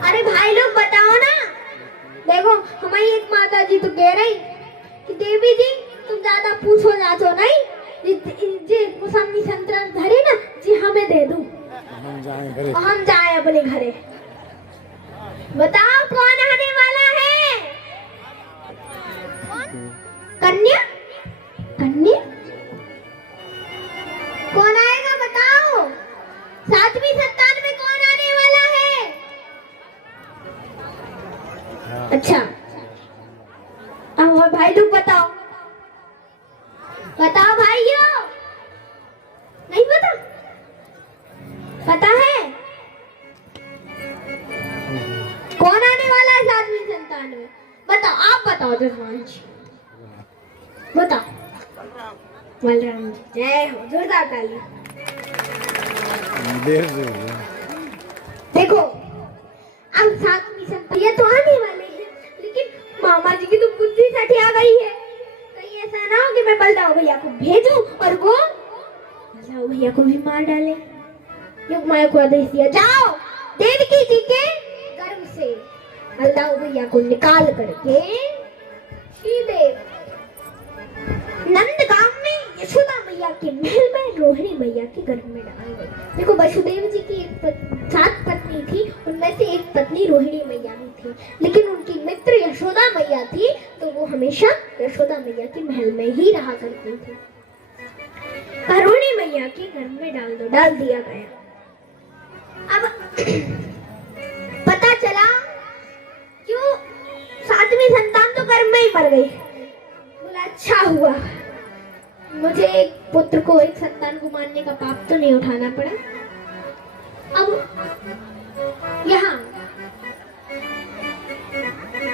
अरे भाई लोग बताओ ना। देखो हमारी एक माता जी तो कह रही कि देवी जी तुम ज्यादा पूछो ना तो नहीं, जी मुसामी संतरन धरे ना जी हमें दे दो, हम जाए अपने घरे। बताओ कौन आने वाला है? कन्या कन्या कौन आएगा बताओ? सातवीं संतान में कौन आने वाला है? अच्छा अब भाई लोग बताओ, बताओ भाइयों, नहीं पता? पता है कौन आने वाला है सातवीं संतान में? बताओ, आप बताओ जसवान जी, बताओ। बलराम जी, जय हो, जोरदार ताली। देखो अब सातवीं संतान ये तो आने वाले हैं, लेकिन मामा जी की तो बुद्धि सटिया गई है। कहीं ऐसा ना हो कि मैं बलदाऊ भैया को भेजूं और वो बलदाऊ भैया को भी मार डाले। युगमाया को आदेश दिया, जाओ देवकी जी के गर्भ से बलदाऊ भैया को निकाल करके सीधे नंदगांव में यशोदा मैया के महल में रोहिणी मैया के गर्भ में डाल गए। देखो वसुदेव जी की 7 पत्नी थी, उनमें से एक पत्नी रोहिणी मैया भी थी, लेकिन उनकी मित्र यशोदा मैया थी, तो वो हमेशा यशोदा मैया के महल में ही रहा करती थी। रोहिणी मैया के गर्भ में डाल दिया गया। अब पता चला क्यों 7वीं संतान तो गर्भ में ही मर गई। बोला अच्छा हुआ, मुझे एक पुत्र को, एक संतान को मारने का पाप तो नहीं उठाना पड़ा। अब यहाँ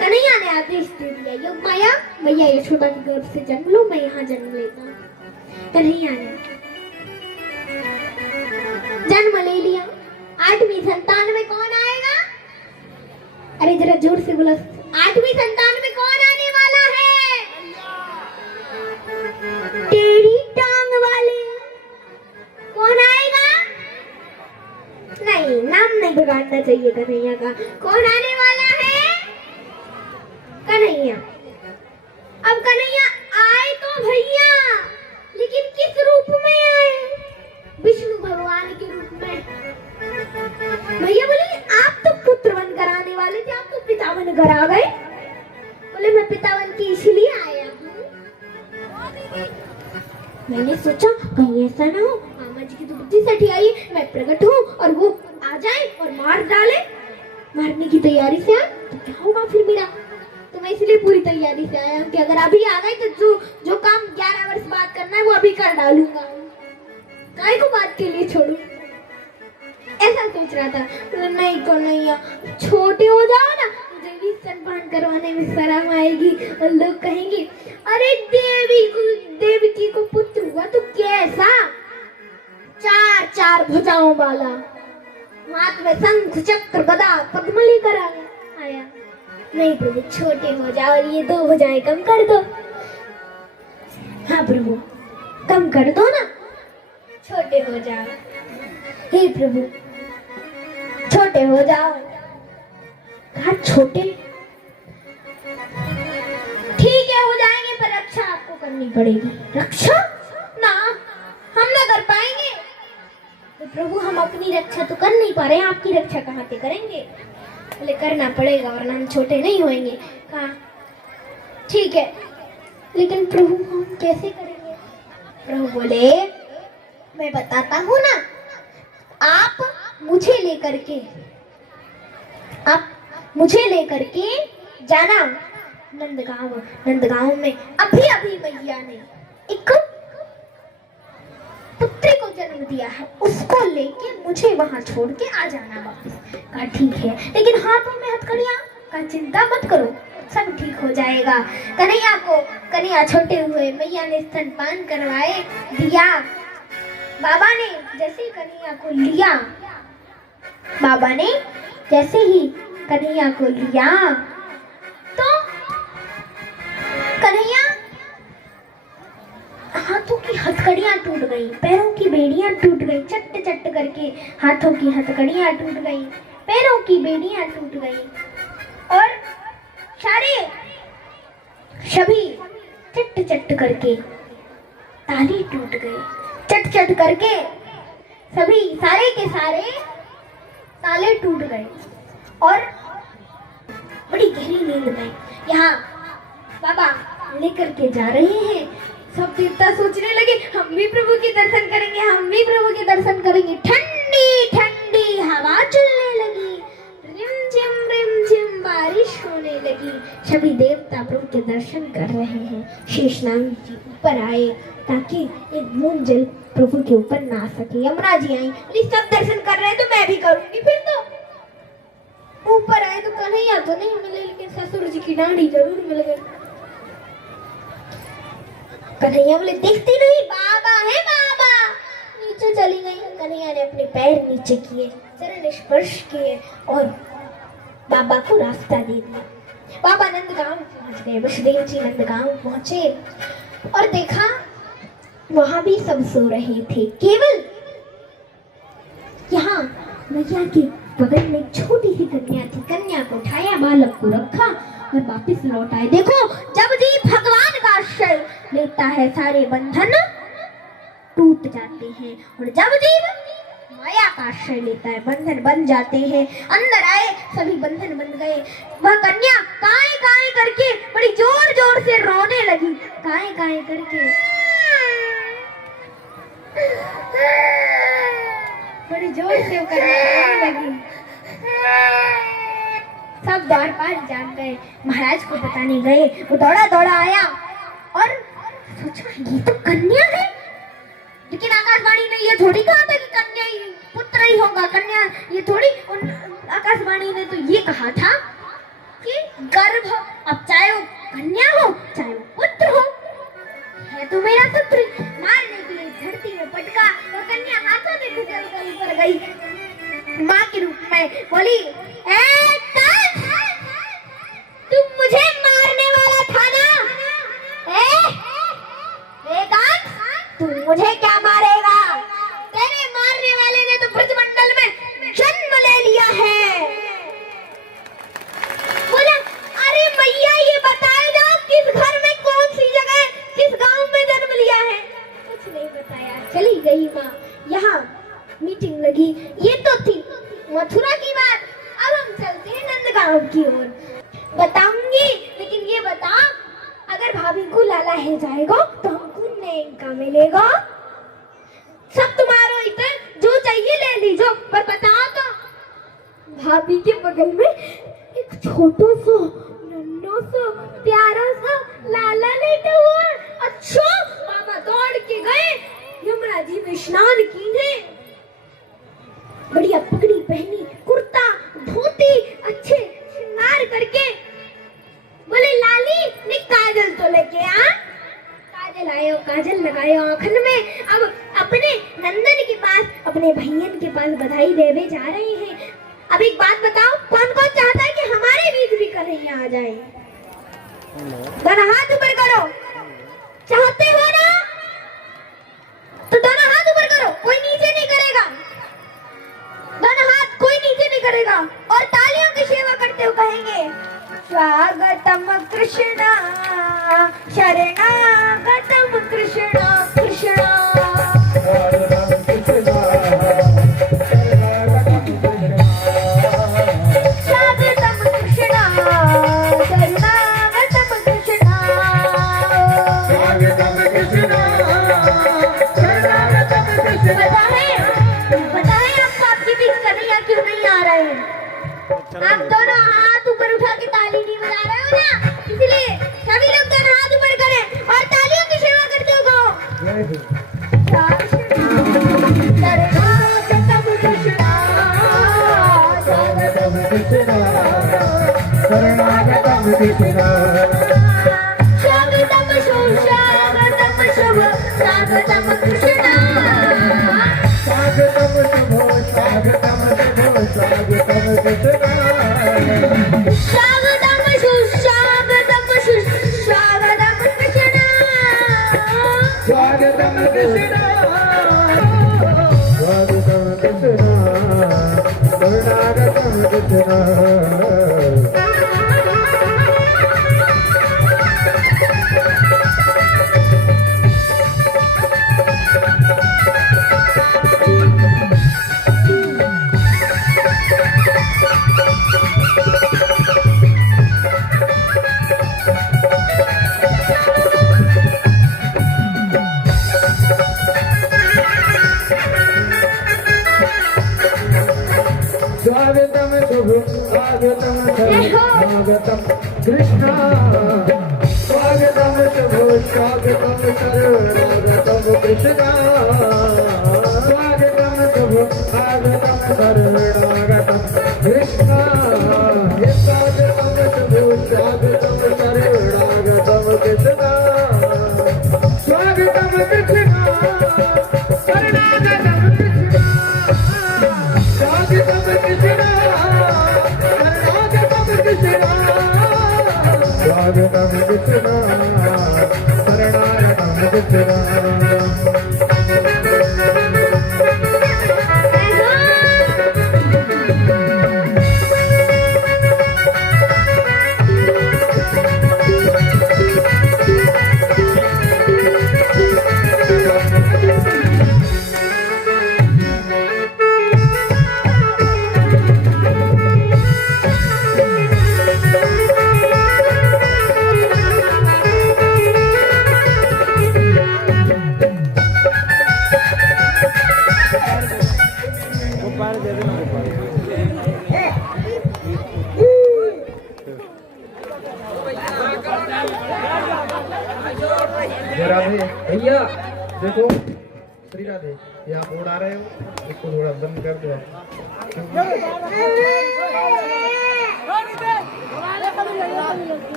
कन्हैया ने आदेश दे दिया, युगमाया मैया यशोदा के गर्भ से जन्म लो, मैं यहाँ जन्म लेता हूँ। कन्हैया ने जन्म ले लिया। 8वीं संतान में कौन आएगा? अरे जरा जोर से बोलो, 8वीं संतान में कौन आने वाला है? टेढ़ी टांग वाले। कौन आएगा? नहीं, नाम नहीं बिगाड़ना चाहिए कन्हैया का। कौन आने वाला है? कन्हैया। अब कन्हैया आए तो भैया, लेकिन किस रूप में आए? विष्णु भगवान के रूप में। भैया बोले आप तो पुत्र बनकर आने वाले थे, आप तो पिता बनकर आ गए। बोले मैं पिता बन के इसलिए आया हूँ। मैंने सोचा कहीं ऐसा ना हो मामा जी की तो बुद्धि सटी आई, मैं प्रकट हूँ और वो आ जाए और मार डाले। मारने की तैयारी से आए तो क्या होगा फिर मेरा? तो मैं इसलिए पूरी तैयारी से आया हूँ कि अगर अभी आ गए तो जो काम 11 वर्ष बाद करना है वो अभी कर डालूंगा। काय को बात के लिए छोड़ू? ऐसा सोच रहा था। तो नहीं को नहीं, छोटे हो जाओ ना, मुझे भी स्तनपान करवाने में शर्म आएगी और लोग कहेंगे अरे देवकी को पुत्र हुआ तो कैसा? 4 भुजाओं वाला, हाथ में शंख चक्र गदा पद्म लेकर आया। नहीं प्रभु, छोटे हो जाओ और ये 2 भुजाएं कम कर दो। हाँ प्रभु, कम कर दो ना, छोटे हो जाओ। हे प्रभु, छोटे हो जाओ। कहा छोटे? ठीक है हो जाएंगे, पर रक्षा आपको करनी पड़ेगी। रक्षा? ना, हम ना कर पाएंगे। तो प्रभु हम अपनी रक्षा तो कर नहीं पा रहे हैं, आपकी रक्षा कहाँ से करेंगे? बोले करना पड़ेगा वरना हम छोटे नहीं होंगे। कहा ठीक है, लेकिन प्रभु हम कैसे करेंगे? प्रभु बोले मैं बताता हूँ ना, आप मुझे लेकर के जाना नंदगांव में। अभी मैया ने एक पुत्री को जन्म दिया है, उसको लेके मुझे वहां छोड़ के आ जाना वापस। कहा ठीक है, लेकिन हाथों में हथकड़ियां। कहा चिंता मत करो, सब ठीक हो जाएगा। कन्हैया छोटे हुए मैया ने स्तनपान करवाए दिया। बाबा ने जैसे ही कन्हैया को लिया, तो कन्हैया हाथों की की हथकड़ियां टूट गई, पैरों की बेड़ियां टूट गई, चट चट करके हाथों की हथकड़ियां टूट गई, पैरों की बेड़ियां टूट गई और सारे सभी चट चट करके ताले टूट गए। चट चट करके सभी सारे के सारे ताले टूट गए और बड़ी गहरी नींद में यहाँ बाबा लेकर के जा रहे हैं। सब देवता सोचने लगे हम भी प्रभु के दर्शन करेंगे, हम भी प्रभु के दर्शन करेंगे। ठंडी ठंडी हवा चलने लगी, रिम झिम बारिश होने लगी। सभी देवता प्रभु के दर्शन कर रहे हैं। शेषनाग जी ऊपर आए ताकि एक बूंद जल प्रभु के ऊपर ना आ सके। यमुना जी आई, सब दर्शन कर रहे हैं तो मैं भी करूंगी। फिर तो ऊपर आए तो कन्हैया तो नहीं मिले, लेकिन ससुर जी की डांडी जरूर मिल गई। कन्हैया बोले देखती नहीं बाबा है बाबा। नीचे चली गई। कन्हैया ने अपने पैर नीचे किए, चरण स्पर्श किए और बाबा को रास्ता दे दिया। बाबा नंदगांव पहुंच गए। वसुदेव जी नंदगांव पहुंचे और देखा वहां भी सब सो रहे थे, केवल यहाँ मैया के बगल में छोटी सी कन्या थी। कन्या को उठाया, बालक को रखा और वापिस लौट आए। देखो जब भी भगवान का आश्रय लेता है सारे बंधन टूट जाते हैं और जब जीव माया का आश्रय लेता है बंधन बन जाते हैं। अंदर आए, सभी बंधन बन गए। वह कन्या काए काए करके बड़ी जोर जोर से रोने लगी, काए काए करके बड़ी जोर से रोने लगी। सब द्वारपाल जान गए, महाराज को बताने गए। वो दौड़ा दौड़ा आया और सोचा ये तो कन्या है, लेकिन आकाशवाणी ने ये थोड़ी कहा था कि कन्या ही पुत्र ही होगा। कन्या ये थोड़ी, आकाशवाणी ने तो ये कहा था कि गर्भ, अब चाहे वो कन्या हो चाहे वो पुत्र हो, है तो मेरा पुत्र। मारने के लिए धरती में पटका और कन्या हाथों में घुसल कर ऊपर गई। माँ के रूप में बोली, तुम मुझे मारने वाला था ना? तू मुझे क्या मारेगा? तेरे मारने वाले ने तो ब्रजमंडल में जन्म ले लिया है। बोला, अरे मैया ये बताए जाओ किस घर में कौन सी जगह किस गांव में जन्म लिया है? कुछ नहीं बताया। चली गई माँ। यहाँ मीटिंग लगी। ये तो थी मथुरा की बात, अब हम चलते हैं नंदगांव की ओर। बताऊंगी, लेकिन ये बता, अगर भाभी को लाला है जाएगा तो हमको नैन का मिलेगा। सब तुम्हारा इधर जो चाहिए ले लीजो, पर बताओ तो भाभी के बगल में एक छोटा सा नन्हा सा प्यारा सा लाला लेटा हुआ। अच्छा, मामा दौड़ के गए, यमुना जी में स्नान कीने, बढ़िया पगड़ी पहनी, कुर्ता धोती अच्छे श्रृंगार करके बोले, लाली ने काजल तो लेके आ। काजल आयो, काजल लगायो आंखन में। अब अपने नंदन के पास, अपने भैयन के पास बधाई देवे जा रहे हैं। अब एक बात बताओ, कौन कौन चाहता है कि हमारे बीच भी कन्हैया आ जाए? दोनों हाथ ऊपर करो। चाहते हो ना? तो दोनों हाथ ऊपर करो, कोई नीचे नहीं करेगा। दोनों हाथ कोई नीचे नहीं करेगा और तालियों की सेवा करते हुए कहेंगे, स्वागतम कृष्णा शरणागतम कृष्णा कृष्णा। स्वागतम कृष्णा शरणागतम कृष्णा। बताएं आपको आपके बीच कन्हैया क्यों नहीं आ रहे हैं? आप दोनों हाथ ऊपर उठा के ताली नहीं बजा रहे हो ना, इसलिए सभी लोग दोनों हाथ ऊपर करें और तालियों की सेवा करते हो। स्वागतम कृष्णा। स्वागतम शुभो, स्वागतम शुभो, स्वागतम कृष्णा। स्वागतम कृष्ण स्वागतम प्रभु स्वागतम शरणागतम कृष्ण स्वागतम प्रभु स्वागतम शरणागतम कृष्ण स्वागतम प्रभु स्वागतम शरणागतम कृष्ण स्वागतम कृष्ण शरणागतम कृष्ण स्वागतम कृष्ण स्वागतम कृष्ण शरणागतम कृष्ण राधे भैया देखो श्री राधे ये आप उड़ा रहे हो इसको थोड़ा बंद कर दो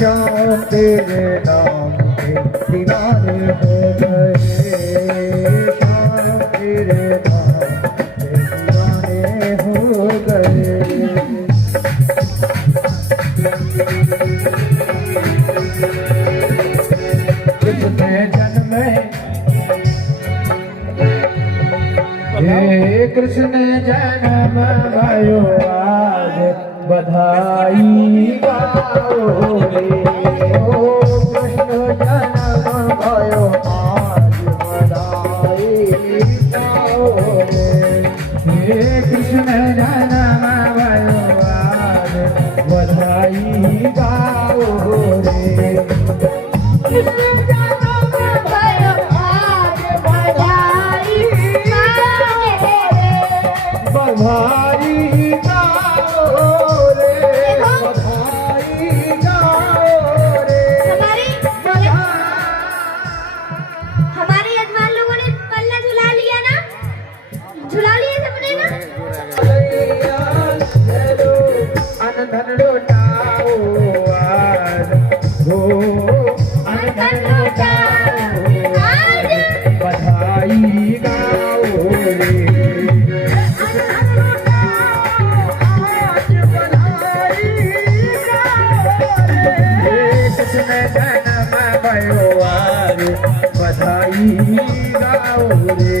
श्याम तेरे नाम के दीवाने हो गए श्याम तेरे नाम के दीवाने हो गए कितने जन्म हे कृष्ण जन्म भयो आज बधाई गाओ रे ओ कृष्ण जन्म भयो आज बधाई गाओ रे हे कृष्ण जन्म भयो आज बधाई गाओ रे कृष्ण जन्म भयो आज बधाई बधाई धन लौटाओ आज हो धन लौटाओ आज बधाई गाओ रे आज बधाई गाओ रे कृष्ण जन्म भयो आज बधाई गाओ रे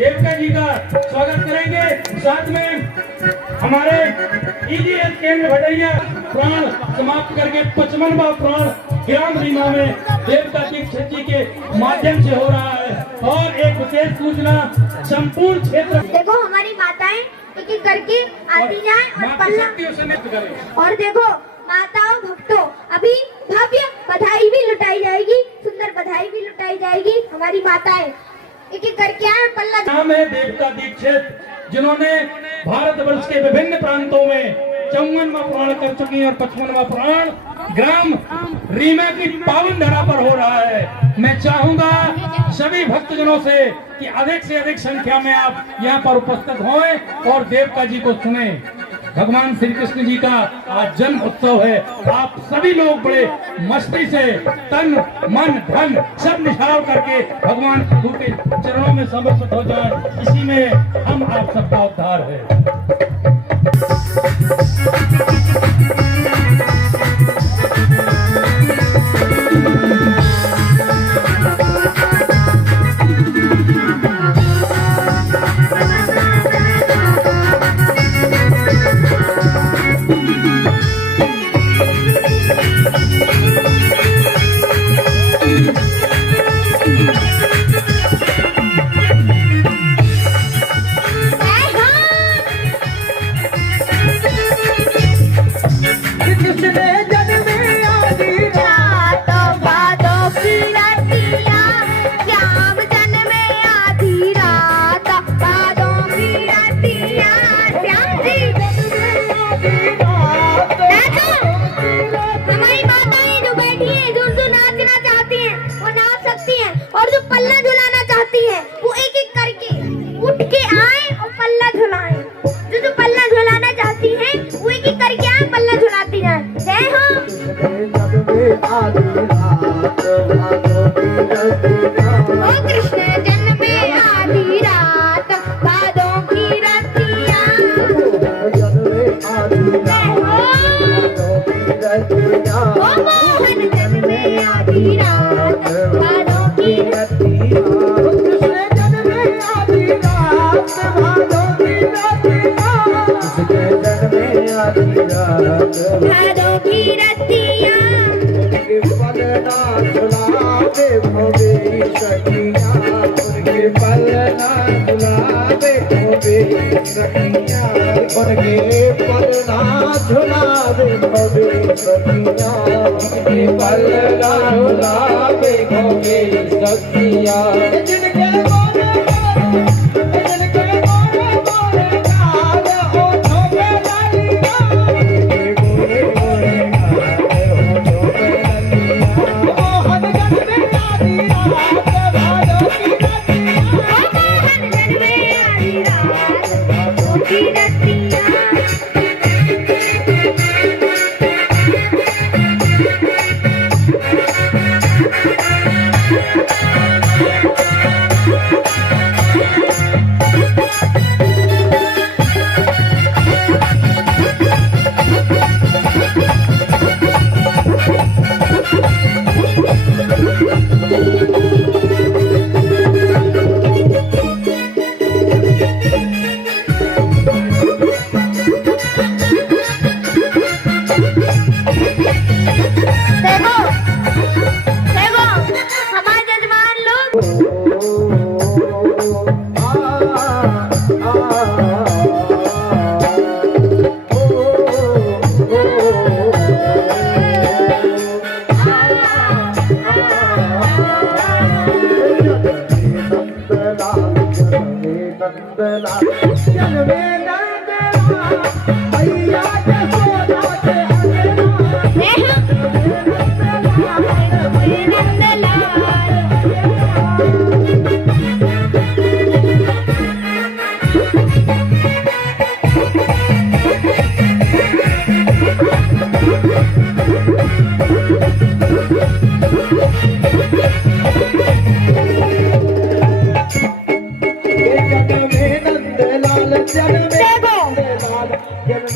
देवता जी का स्वागत करेंगे। साथ में हमारे ईजीएस केंद्र भटैया प्राण समाप्त करके 55वां प्राण ग्राम रीमा में देवता दीक्षित जी के माध्यम से हो रहा है। और एक विशेष सूचना, संपूर्ण क्षेत्र देखो हमारी माताएं एक एक करके आती जाए और माँ की पल्ला। शक्तियों से नृत्य करें। और देखो माताओं भक्तों, अभी भव्य बधाई भी लुटाई जाएगी, सुंदर बधाई भी लुटाई जाएगी। हमारी माताएं एक एक करके आए और पल्ला। नाम है देवता दीक्षित, जिन्होंने भारतवर्ष के विभिन्न प्रांतों में 54वां पुराण कर चुकी हैं और 55वां पुराण ग्राम रीमा की पावन धरा पर हो रहा है। मैं चाहूंगा सभी भक्तजनों से कि अधिक से अधिक संख्या में आप यहाँ पर उपस्थित हों और देवता जी को सुनें। भगवान श्री कृष्ण जी का आज जन्म उत्सव है। आप सभी लोग बड़े मस्ती से तन मन धन सब निछावर करके भगवान प्रभु के चरणों में समर्पित हो जाएं। इसी में हम आप सबका उद्धार है।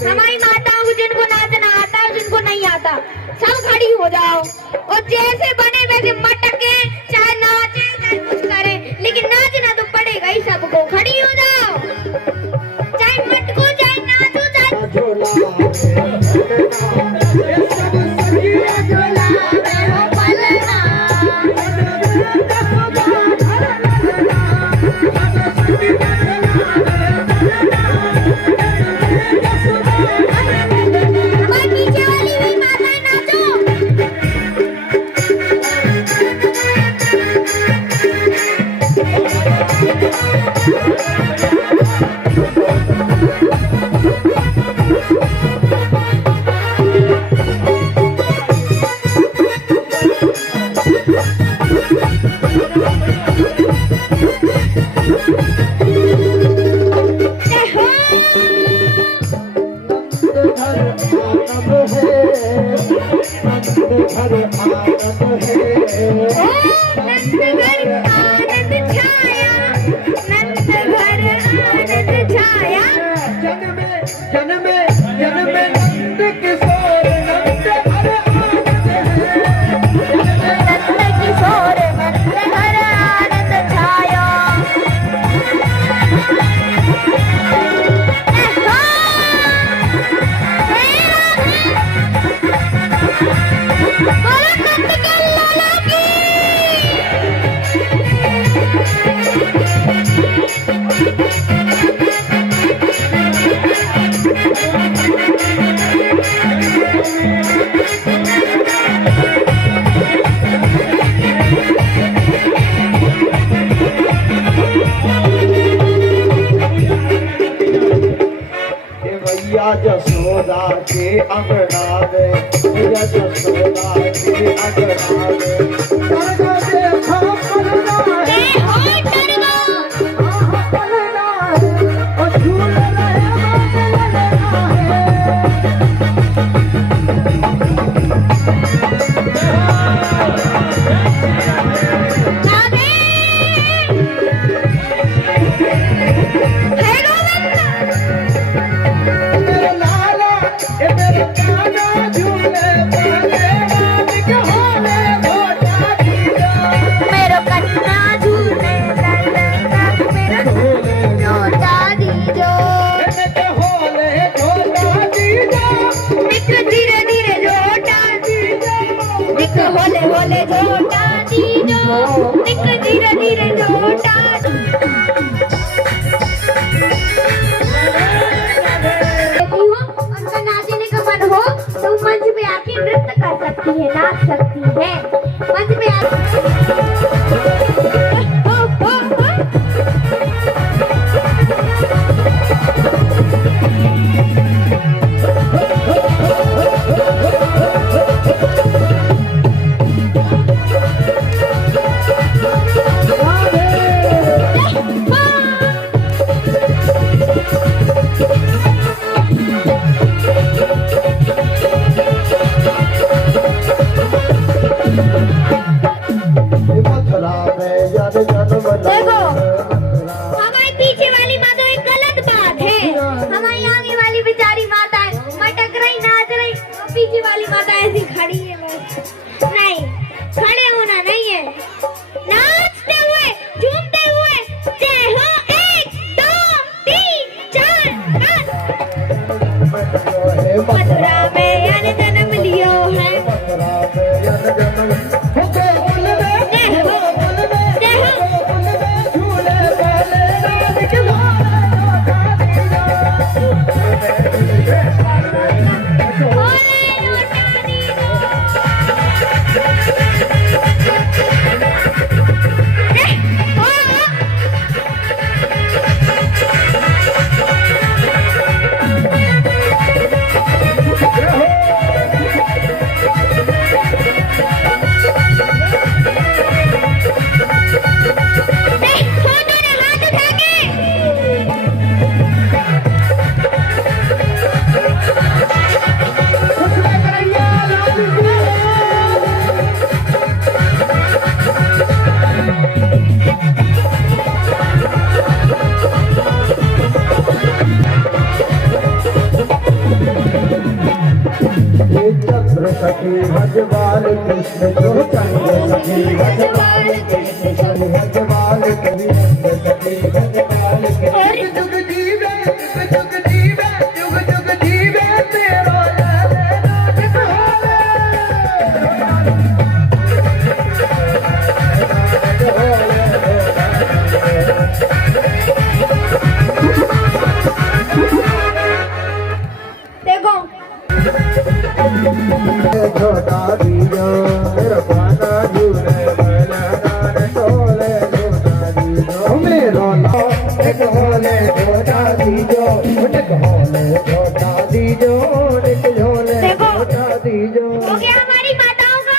हमारी जसोदा के अंगना में जसोदा के अंगना में करगा देखो करगा करगा और झूल रहे होले होले झोटा दीजो धीरे धीरे झोटा उनका नाचने का मन हो तो मंच पे आके नृत्य कर सकती है, नाच सकती है मंच पे देखो हमारे पीछे वाली माता एक गलत बात है, हमारी आगे वाली बेचारी माता है मटक रही नाच रही और पीछे वाली माता ऐसी खड़ी है बस। नहीं, खड़े होना नहीं है, नाचते हुए झूमते हुए जय हो 1 2 3 4 5 मथुरा में यानी जन्म लियो है सखी भजवाल कृष्ण जो चंद्र सखी भजवाल कृष्ण जो भजवाल कृष्ण सखी भजवाल कृष्ण जुग जीवे जुग जीवे जुग जुग जीवे तेरा झोटा दीजो मेरा पाना झूले बलरान टोले झोटा दीजो मेरो लो एक होले झोटा दीजो एक होले झोटा दीजो एक होले झोटा दीजो हो गया हमारी माताओं का।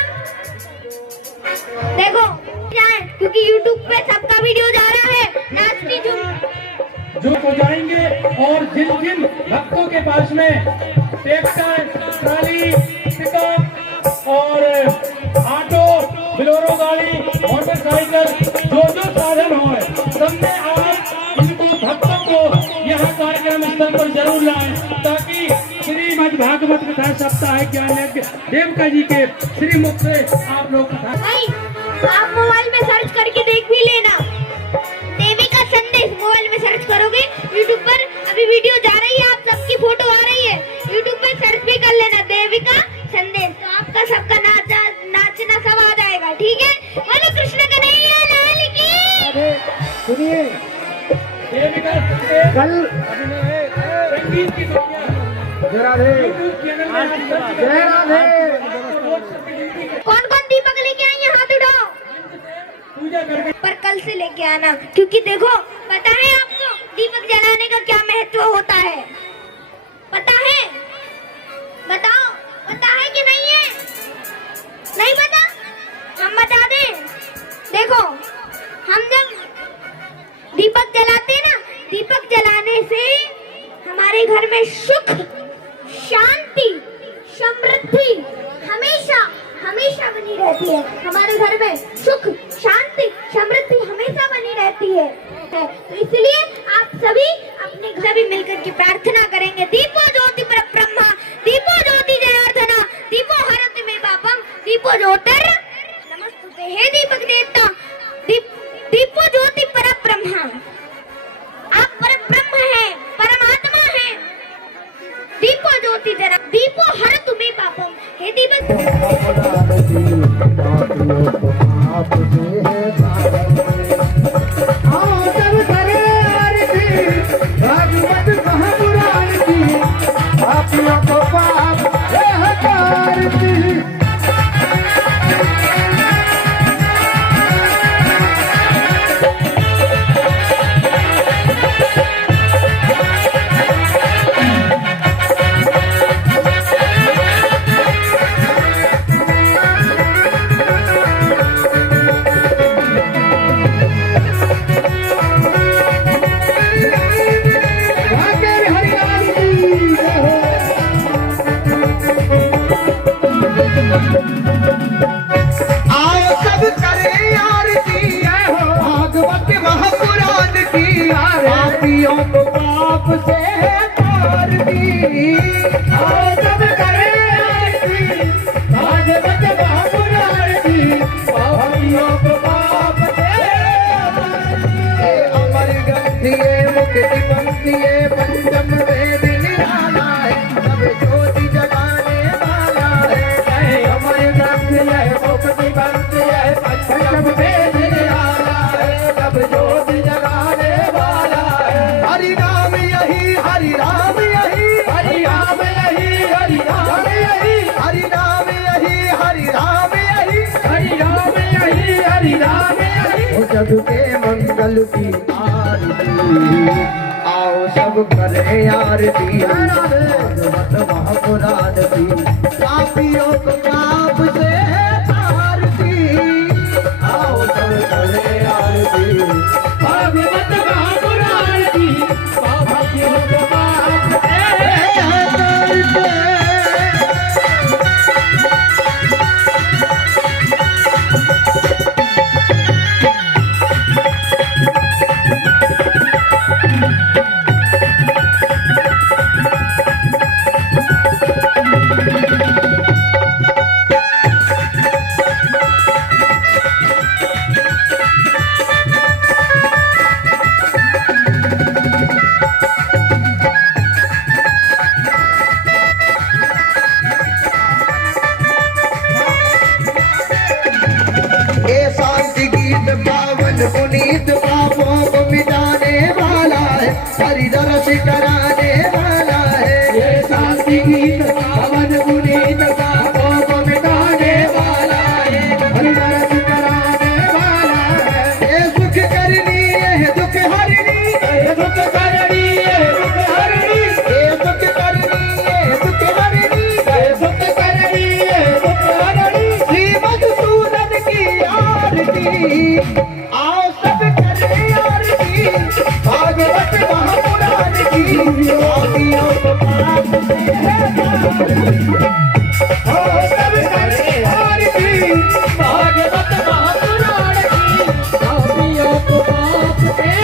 देखो यूट्यूब पे सबका वीडियो जा रहा है, नाचती झूम जो हो जाएंगे। और जिन जिन भक्तों के पास में ट्रैक्टर, ट्राली, पिकअप और ऑटो, बोलेरो गाड़ी, मोटरसाइकिल, जो जो साधन हो, सबने आप इनको भक्तों को यहाँ कार्यक्रम स्थल पर जरूर लाएं, ताकि श्रीमद् भागवत कथा सप्ताह ज्ञान देवका जी के श्रीमुख से आप लोग कथा। भाई आप मोबाइल में सर्च करके देख भी लेना, देविका संदेश मोबाइल में सर्च करोगे यूट्यूब पर, अभी वीडियो जा रही है, आप सबकी फोटो आ रही है, यूट्यूब पर सर्च भी कर लेना देविका संदेश, तो आपका सबका नाचना सब आ जाएगा, ठीक है। बोलो कृष्ण कन्हैया लाल की। सुनिए, देविका संदेश कल संगीत की दुनिया जय राधे, यूट्यूब चैनल में जय राधे। कौन कौन दीपक लेके आई है, हाथ उठाओ। पूजा करके पर कल से लेके आना, क्योंकि देखो पता है आपको दीपक जलाने का क्या महत्व होता है, पता है? बताओ, पता है कि नहीं है? नहीं पता? हम बता दें। देखो हम जब दीपक जलाते हैं ना, दीपक जलाने से हमारे घर में सुख, शांति, समृद्धि हमेशा हमेशा बनी रहती है। हमारे घर में सुख, शांति, समृद्धि हमेशा बनी रहती है। तो इसलिए आप सभी अपने घर भी मिलकर के प्रार्थना करेंगे। दीपो ज्योति परब्रह्मा, दीपो ज्योति जनार्दना, दीपो हरति मे पापम, दीपो ज्योतिर नमस्तुते। हे दीपक देवता, दीपो ज्योति परब्रह्मा, आप परब्रह्म हैं, परमात्मा हैं। दीपो ज्योति जना, दीपो हरतु मे पापम। हे दीपक भागवत महापुराण की पापियों को पाप है हकारती। पापियों को पाप से तार दी, आओ सब करें आरती, भागवत महापुराण की पापियों को पाप से तार दी। अमर ग्रंथ ये मुक्ति पंक्ति ये पंचम वेद निराला है, सब ज्योति जगाने वाला है। अमर ग्रंथ ये मुक्ति पंक्ति ये पंचम वेद निराला है, सब ज्योति जगाने वाला है। हरि राम यही, हरि राम यही, हरि राम यही, हरि राम यही, हरि राम यही, हरि राम यही, हरि राम यही, हरि राम यही। ओ जग के मंगल की आरती, आओ सब करें आरती, भागवत महापुराण की पापियों को पाप से तारती। आओ सब करें आरती, भागवत महापुराण की पापियों को पाप से तारती। पुनीत पापों को मिटाने वाला है, हरि दर्श कराने वाला है। ये शांति गीत पावन पुनीत पापों को मिटाने वाला है, हरि दर्श कराने वाला है। ये सुख करनी है दुख हरनी, ये दुख करनी है दुख हरनी, ये सुख करनी है दुख हरनी, ये सुख करनी है दुख हरनी। श्री मधुसूदन की आरती, आओ करे आरती भागवत महापुराण की पापियों को पाप से है ओ सब करे आरती भागवत महापुराण की पापियों को पाप से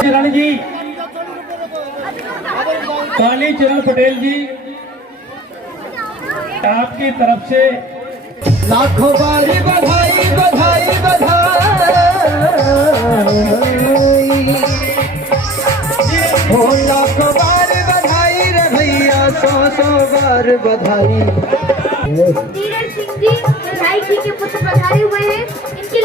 किरण जी, काली चरण पटेल जी, आपकी तरफ से लाखों बारी बधाई बधाई बधाई हो लाखों बार बधाई रे भैया 100 बार बधाई धीरज सिंह जी राय जी के पुत्र पधारे हुए हैं। इनके